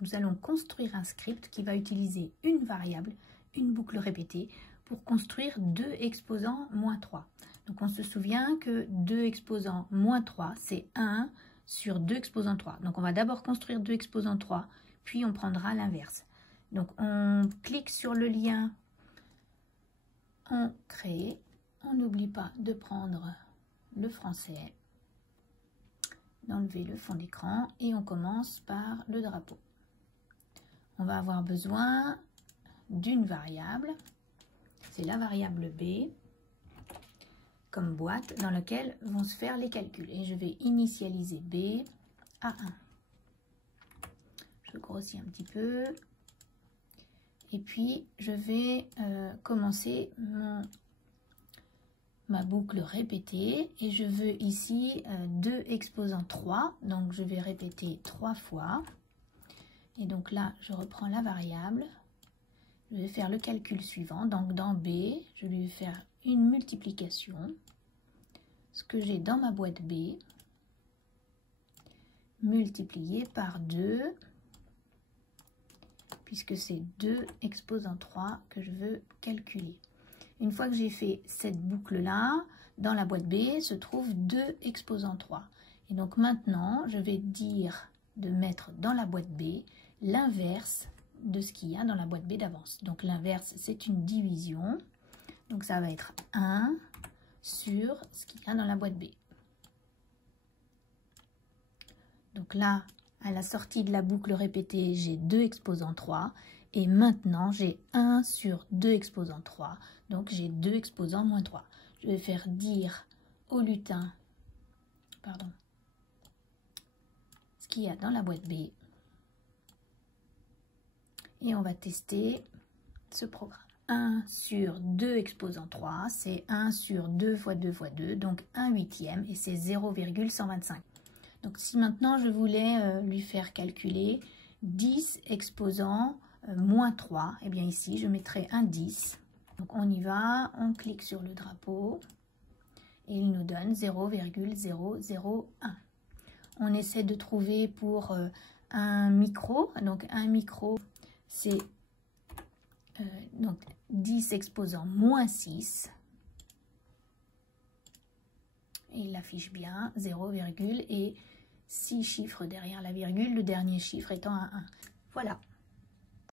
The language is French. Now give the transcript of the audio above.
Nous allons construire un script qui va utiliser une variable, une boucle répétée, pour construire 2 exposants moins 3. Donc on se souvient que 2 exposants moins 3, c'est 1 sur 2 exposants 3. Donc on va d'abord construire 2 exposants 3, puis on prendra l'inverse. Donc on clique sur le lien, on crée, on n'oublie pas de prendre le français, d'enlever le fond d'écran et on commence par le drapeau. On va avoir besoin d'une variable, c'est la variable B, comme boîte dans laquelle vont se faire les calculs. Et je vais initialiser B à 1. Je grossis un petit peu. Et puis, je vais commencer ma boucle répétée. Et je veux ici 2 exposants 3. Donc, je vais répéter 3 fois. Et donc là, je reprends la variable. Je vais faire le calcul suivant. Donc, dans B, je vais faire une multiplication. Ce que j'ai dans ma boîte B, multiplié par 2, puisque c'est 2 exposants 3 que je veux calculer. Une fois que j'ai fait cette boucle-là, dans la boîte B se trouvent 2 exposants 3. Et donc maintenant, je vais dire de mettre dans la boîte B l'inverse de ce qu'il y a dans la boîte B d'avance. Donc l'inverse, c'est une division. Donc ça va être 1 sur ce qu'il y a dans la boîte B. Donc là, à la sortie de la boucle répétée, j'ai 2 exposants 3. Et maintenant, j'ai 1 sur 2 exposants 3. Donc j'ai 2 exposants moins 3. Je vais faire dire au lutin, ce qu'il y a dans la boîte B. Et on va tester ce programme. 1 sur 2 exposants 3, c'est 1 sur 2 fois 2 fois 2, donc 1/8, et c'est 0,125. Donc si maintenant je voulais lui faire calculer 10 exposants moins 3, et bien ici je mettrai un 10. Donc on y va, on clique sur le drapeau, et il nous donne 0,001. On essaie de trouver pour un micro, donc un micro c'est donc 10 exposants moins 6, et il affiche bien 0, et 6 chiffres derrière la virgule, le dernier chiffre étant un 1. Voilà.